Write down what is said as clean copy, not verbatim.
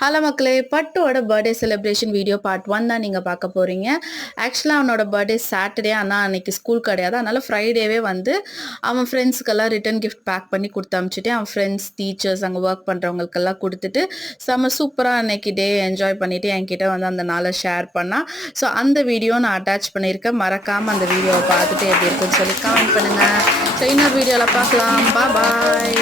ஹலோ மக்களே! பட்டுவோட birthday celebration video part 1 தான் நீங்க பார்க்க போறீங்க. ஆக்சுவலா அவனோட பர்த்டே சாட்டர்டே. ஆனா அன்னைக்கு ஸ்கூல் கிடையாது. அதனால ஃப்ரைடேவே வந்து அவன் ஃப்ரெண்ட்ஸ்க்கெல்லாம் ரிட்டர்ன் கிஃப்ட் பேக் பண்ணி குடுத்து அனுப்பிச்சுட்டேன். அவன் ஃப்ரெண்ட்ஸ், டீச்சர்ஸ், அங்கே ஒர்க் பண்ணுறவங்களுக்கெல்லாம் குடுத்துட்டு செம்ம சூப்பராக அன்னைக்கு டே என்ஜாய் பண்ணிட்டு என்கிட்ட வந்து அந்த நாளை ஷேர் பண்ணான். ஸோ அந்த வீடியோ நான் அட்டாச் பண்ணியிருக்கேன். மறக்காமல் அந்த வீடியோவை பார்த்துட்டு எப்படி இருக்குன்னு சொல்லி கமெண்ட் பண்ணுங்கள். ஸோ இன்னொரு வீடியோவில் பார்க்கலாம். பாய்.